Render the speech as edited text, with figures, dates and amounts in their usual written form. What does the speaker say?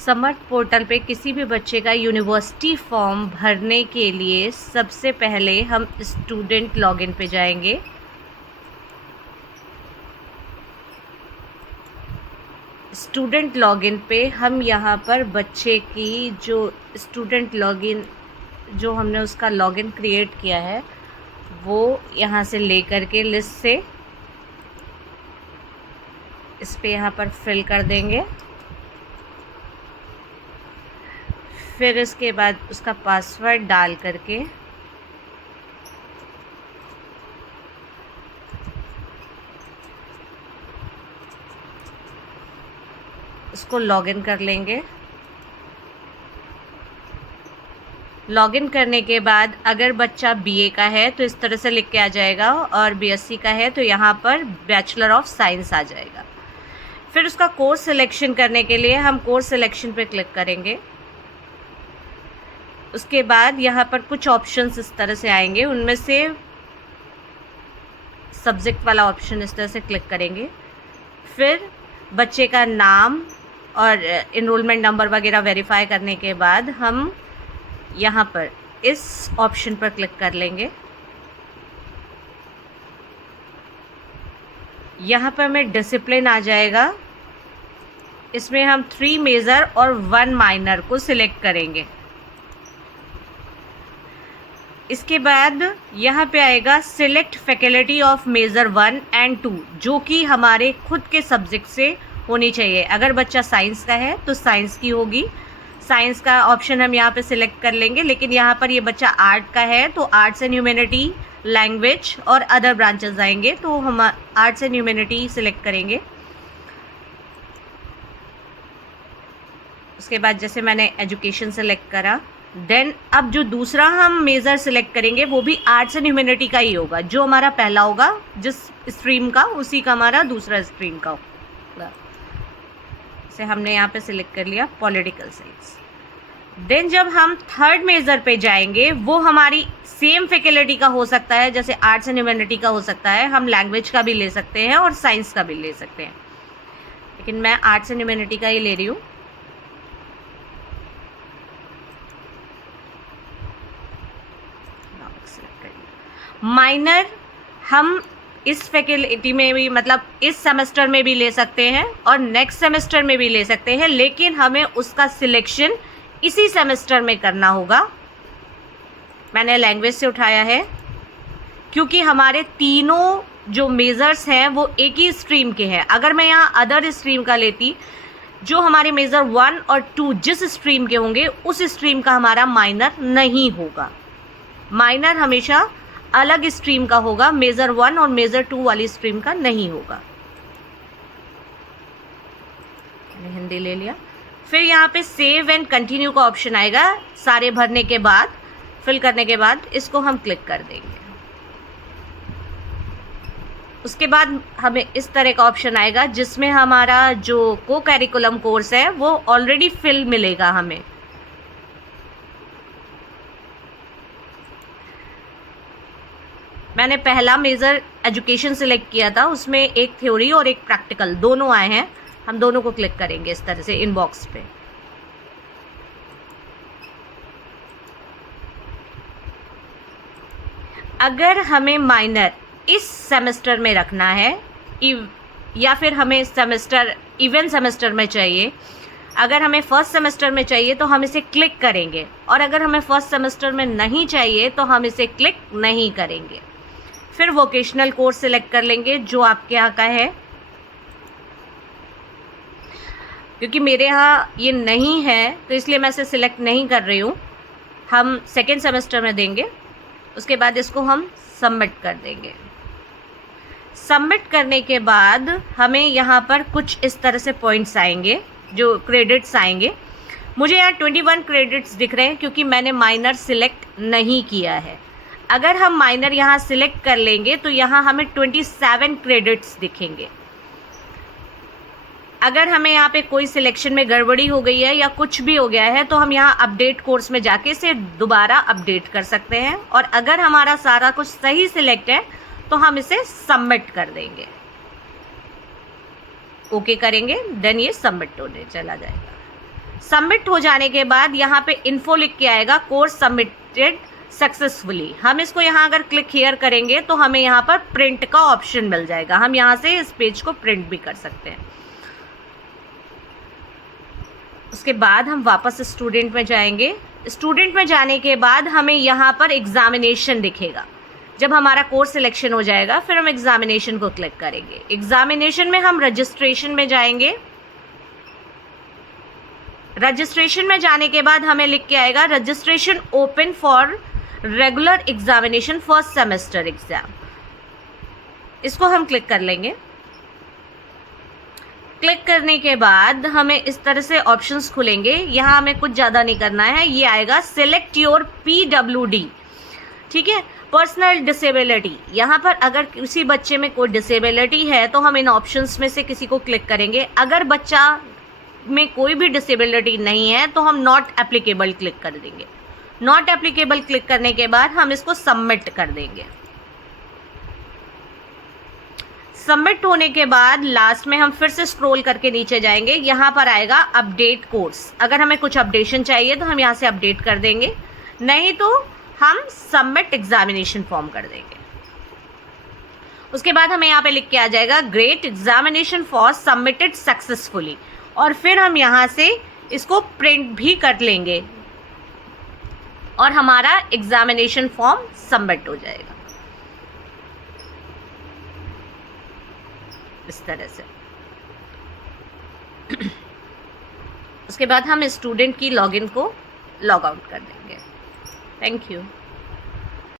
समर्थ portal पे किसी भी बच्चे का यूनिवर्सिटी फॉर्म भरने के लिए सबसे पहले हम स्टूडेंट लॉगिन पे जाएंगे। स्टूडेंट लॉगिन पे हम यहाँ पर बच्चे की जो स्टूडेंट लॉगिन जो हमने उसका लॉगिन क्रिएट किया है वो यहाँ से ले करके लिस्ट से इस पे यहाँ पर फिल कर देंगे। फिर इसके बाद उसका पासवर्ड डाल करके इसको लॉगिन कर लेंगे। लॉगिन करने के बाद अगर बच्चा बीए का है तो इस तरह से लिख के आ जाएगा, और बीएससी का है तो यहाँ पर बैचलर ऑफ साइंस आ जाएगा। फिर उसका कोर्स सिलेक्शन करने के लिए हम कोर्स सिलेक्शन पे क्लिक करेंगे। उसके बाद यहाँ पर कुछ ऑप्शंस इस तरह से आएंगे, उनमें से सब्जेक्ट वाला ऑप्शन इस तरह से क्लिक करेंगे। फिर बच्चे का नाम और इनरोलमेंट नंबर वगैरह वेरीफाई करने के बाद हम यहाँ पर इस ऑप्शन पर क्लिक कर लेंगे। यहाँ पर हमें डिसिप्लिन आ जाएगा, इसमें हम 3 मेजर और 1 माइनर को सिलेक्ट करेंगे। इसके बाद यहाँ पे आएगा select faculty of major 1 and 2, जो कि हमारे खुद के सब्जेक्ट से होनी चाहिए। अगर बच्चा साइंस का है तो साइंस की होगी, साइंस का ऑप्शन हम यहाँ पे सिलेक्ट कर लेंगे। लेकिन यहाँ पर ये बच्चा आर्ट का है तो आर्ट्स एंड ह्यूमैनिटी, लैंग्वेज और अदर ब्रांचेस आएंगे, तो हम आर्ट्स एंड ह्यूमैनिटी सिलेक्ट करेंगे। उसके बाद जैसे मैंने एजुकेशन सेलेक्ट करा, देन अब जो दूसरा हम मेजर सिलेक्ट करेंगे वो भी आर्ट्स एंड ह्यूमैनिटी का ही होगा। जो हमारा पहला होगा जिस स्ट्रीम का, उसी का हमारा दूसरा स्ट्रीम का होगा। जैसे हमने यहाँ पे सिलेक्ट कर लिया पॉलिटिकल साइंस। देन जब हम थर्ड मेजर पे जाएंगे वो हमारी सेम फैकल्टी का हो सकता है, जैसे आर्ट्स एंड ह्यूमैनिटी का हो सकता है, हम लैंग्वेज का भी ले सकते हैं और साइंस का भी ले सकते हैं, लेकिन मैं आर्ट्स एंड ह्यूमैनिटी का ही ले रही हूँ। माइनर हम इस फैकल्टी में भी, मतलब इस सेमेस्टर में भी ले सकते हैं और नेक्स्ट सेमेस्टर में भी ले सकते हैं, लेकिन हमें उसका सिलेक्शन इसी सेमेस्टर में करना होगा। मैंने लैंग्वेज से उठाया है क्योंकि हमारे तीनों जो मेजर्स हैं वो एक ही स्ट्रीम के हैं। अगर मैं यहाँ अदर स्ट्रीम का लेती, जो हमारे मेजर 1 और 2 जिस स्ट्रीम के होंगे उस स्ट्रीम का हमारा माइनर नहीं होगा। माइनर हमेशा अलग स्ट्रीम का होगा, मेजर 1 और मेजर 2 वाली स्ट्रीम का नहीं होगा। मैंने हिंदी ले लिया। फिर यहाँ पे सेव एंड कंटिन्यू का ऑप्शन आएगा। सारे भरने के बाद, फिल करने के बाद इसको हम क्लिक कर देंगे। उसके बाद हमें इस तरह का ऑप्शन आएगा जिसमें हमारा जो को करिकुलम कोर्स है वो ऑलरेडी फिल मिलेगा हमें। मैंने पहला मेजर एजुकेशन सिलेक्ट किया था, उसमें एक थ्योरी और एक प्रैक्टिकल दोनों आए हैं। हम दोनों को क्लिक करेंगे इस तरह से इनबॉक्स पे। अगर हमें माइनर इस सेमेस्टर में रखना है या फिर हमें सेमेस्टर इवन सेमेस्टर में चाहिए, अगर हमें फर्स्ट सेमेस्टर में चाहिए तो हम इसे क्लिक करेंगे, और अगर हमें फर्स्ट सेमेस्टर में नहीं चाहिए तो हम इसे क्लिक नहीं करेंगे। फिर वोकेशनल कोर्स सिलेक्ट कर लेंगे जो आपके यहाँ का है। क्योंकि मेरे यहाँ ये नहीं है तो इसलिए मैं इसे सिलेक्ट नहीं कर रही हूँ। हम सेकेंड सेमेस्टर में देंगे। उसके बाद इसको हम सबमिट कर देंगे। सबमिट करने के बाद हमें यहाँ पर कुछ इस तरह से पॉइंट्स आएंगे, जो क्रेडिट्स आएंगे। मुझे यहाँ 21 क्रेडिट्स दिख रहे हैं क्योंकि मैंने माइनर सिलेक्ट नहीं किया है। अगर हम माइनर यहाँ सिलेक्ट कर लेंगे तो यहाँ हमें 27 क्रेडिट्स दिखेंगे। अगर हमें यहाँ पे कोई सिलेक्शन में गड़बड़ी हो गई है या कुछ भी हो गया है तो हम यहाँ अपडेट कोर्स में जाके इसे दोबारा अपडेट कर सकते हैं, और अगर हमारा सारा कुछ सही सिलेक्ट है तो हम इसे सबमिट कर देंगे। ओके करेंगे, देन ये सबमिट होने चला जाएगा। सबमिट हो जाने के बाद यहाँ पे इन्फो लिख के आएगा कोर्स सबमिटेड सक्सेसफुली। हम इसको यहाँ अगर क्लिक हियर करेंगे तो हमें यहाँ पर प्रिंट का ऑप्शन मिल जाएगा। हम यहाँ से इस पेज को प्रिंट भी कर सकते हैं। उसके बाद हम वापस स्टूडेंट में जाएंगे। स्टूडेंट में जाने के बाद हमें यहाँ पर एग्जामिनेशन दिखेगा। जब हमारा कोर्स सिलेक्शन हो जाएगा फिर हम एग्जामिनेशन को क्लिक करेंगे। एग्जामिनेशन में हम रजिस्ट्रेशन में जाएंगे। रजिस्ट्रेशन में जाने के बाद हमें लिख के आएगा registration open for regular examination first semester exam. इसको हम क्लिक कर लेंगे। क्लिक करने के बाद हमें इस तरह से ऑप्शंस खुलेंगे। यहाँ हमें कुछ ज़्यादा नहीं करना है। ये आएगा सिलेक्ट योर PWD, ठीक है, पर्सनल डिसेबिलिटी। यहाँ पर अगर किसी बच्चे में कोई डिसेबिलिटी है तो हम इन ऑप्शंस में से किसी को क्लिक करेंगे। अगर बच्चा में कोई भी डिसेबिलिटी नहीं है तो हम नॉट एप्लीकेबल क्लिक कर देंगे। नॉट एप्लीकेबल क्लिक करने के बाद हम इसको सबमिट कर देंगे। सबमिट होने के बाद लास्ट में हम फिर से स्क्रॉल करके नीचे जाएंगे। यहाँ पर आएगा अपडेट कोर्स। अगर हमें कुछ अपडेशन चाहिए तो हम यहाँ से अपडेट कर देंगे, नहीं तो हम सबमिट एग्जामिनेशन फॉर्म कर देंगे। उसके बाद हमें यहाँ पे लिख के आ जाएगा great examination for submitted successfully, और फिर हम यहाँ से इसको प्रिंट भी कर लेंगे और हमारा एग्जामिनेशन फॉर्म सबमिट हो जाएगा इस तरह से। उसके बाद हम स्टूडेंट की लॉगिन को लॉग आउट कर देंगे। Thank you.